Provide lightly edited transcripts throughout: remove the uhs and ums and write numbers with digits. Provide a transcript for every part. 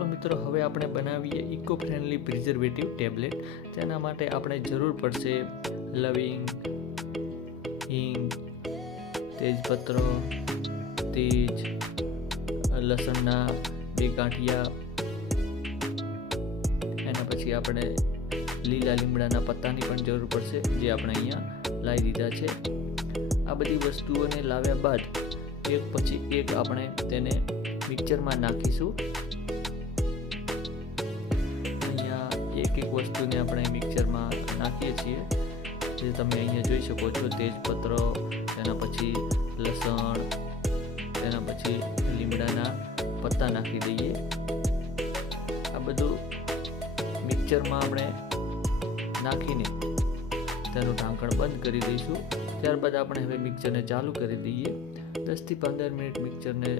ચલો મિત્રો, હવે આપણે બનાવીએ ઇકો ફ્રેન્ડલી પ્રિઝર્વેટિવ ટેબ્લેટ. તેના માટે આપણે જરૂર પડશે લવિંગ, હિંગ, તેજપત્ર, તેજ, લસણના 2 ગાંઠિયા, એના પછી આપણે લીલા લીમડાના પત્તાની પણ જરૂર પડશે, જે આપણે અહીંયા લાવી દીધા છે. આ બધી વસ્તુઓને લાવ્યા બાદ એક પછી એક આપણે તેને મિક્સરમાં નાખીશું. અહીંયા એક વસ્તુને આપણે મિક્સરમાં નાખીએ છીએ, જે તમે અહીંયા જોઈ શકો છો. તેજપત્ર, તેના પછી લસણ, તેના પછી લીમડાના પત્તા નાખી દઈએ. આ બધું મિક્સરમાં આપણે નાખીને તેનું ઢાંકણ બંધ કરી દઈશું. ત્યારબાદ આપણે હવે મિક્સરને ચાલુ કરી દઈએ. 10 થી 15 મિનિટ મિક્સરને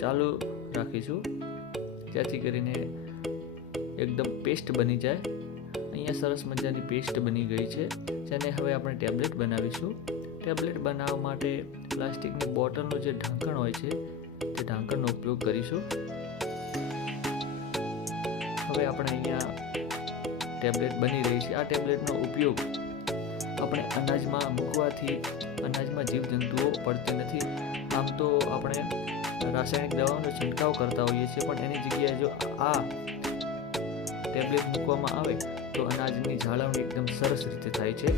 ચાલુ રાખીશું, જેથી કરીને એકદમ પેસ્ટ બની જાય. અહીંયા સરસ મજાની પેસ્ટ બની ગઈ છે, જેને હવે આપણે ટેબ્લેટ બનાવીશું. ટેબ્લેટ બનાવવા માટે પ્લાસ્ટિકની બોટલનું જે ઢાંકણ હોય છે, તે ઢાંકણનો ઉપયોગ કરીશું. હવે આપણે અહીંયા ટેબ્લેટ બની રહી છે. આ ટેબ્લેટનો ઉપયોગ આપણે અનાજમાં મૂકવાથી અનાજમાં જીવજંતુઓ પડતી નથી. આમ તો આપણે રાસાયણિક દવાઓનો છંટકાવ કરતા હોઈએ છીએ, પણ એની જગ્યાએ જો આ ટેબ્લેટ મૂકવામાં આવે તો અનાજની જાળવણી એકદમ સરસ રીતે થાય છે.